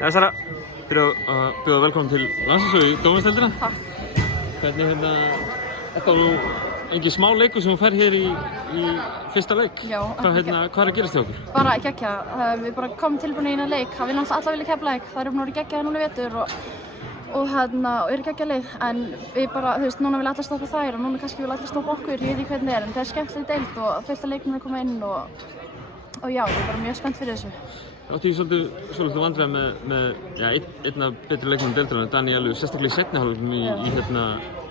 Ja, Sara, byrja að bjóða velkomin til landsliðssögu í dómaradeildina. Takk. Hvernig þetta var nú engin smá leikur sem hún fer hér í fyrsta leik. Já. Hvað er að gerast hjá okkur? Bara geggja. Við bara komum tilbúin í eina leik. Það vilja alltaf vilja Keflavík. Það eru búin að vera geggjaði núna í vetur og eru geggja leið. En við bara, þú veist, núna vilja allir stoppa þær og núna kannski vilja allir stoppa okkur. Ég veit ekki hvernig það er, en það er skemmtileg deild og fullt af leikmennum að koma inn og já, ég er bara mjög spennt fyrir þessu. Áttu ég svolítið vandræði með einn af betri leikmennum deildarinnar, Daníelu, sérstaklega í seinni hálfleiknum í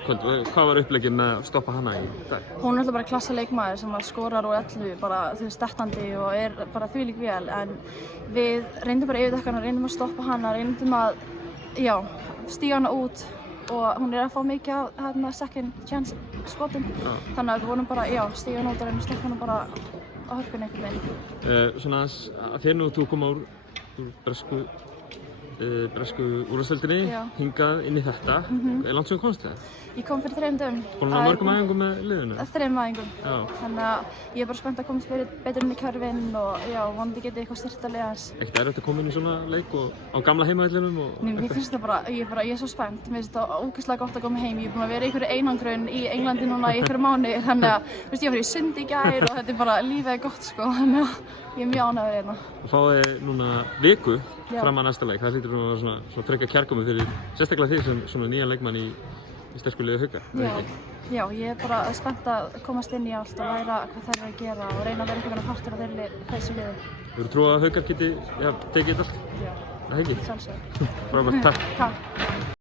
kvöld. Hvað var uppleggið með að stoppa hana í dag? Hún er alltaf bara klassa leikmaður sem skorar úr 11, bara þú veist, stettandi og er bara þvílík vel. En við reyndum bara yfir dekkana, reyndum að stoppa hana, reyndum að, stíga hana út og hún er að fá mikið af second chance skotum. Þannig að við vorum bara, stíga hana út og reyndum að stoppa hana bara á hörkunni einhvern veginn. Svona að þér nú þú koma úr bresku úrvalsdeildinni, hingað inn í þetta. Er langt sem þú komst það? Ég kom fyrir 3 dögum. Búin að mörgum æfingum með liðinu? 3 æfingum. Þannig að ég er bara spennt að komast betur inn í körfin og vonandi geti eitthvað styrkt að liða hans. Ekkert erfitt að koma inn í svona leik og á gamla heimavellinum? Nei, mér finnst það bara, ég er svo spennt. Mér finnst það ógeðslega gott að koma heim. Ég er búin að vera í einhverju einangrun í Englandi núna í einhverju mánuði. Þannig að, þú veist, ég var í sund í gær og þetta er bara, lífið er gott sko. Þannig að ég er mjög ánægður hérna. Þú fáið núna viku fram að næsta leik. Það hlýtur nú að svona tryggja kærkomu fyrir sérstaklega þig sem svona nýjan leikmann í sterku liði Hauka. Já, ég er bara spennt að komast inn í allt og læra hvað þær eru að gera og reyna að vera einhvern veginn partur af þessu liði. Hefur trú að Haukar geti tekið þetta allt? Já. Það ekki? Sjálfsögðu. Frábært, takk. Takk.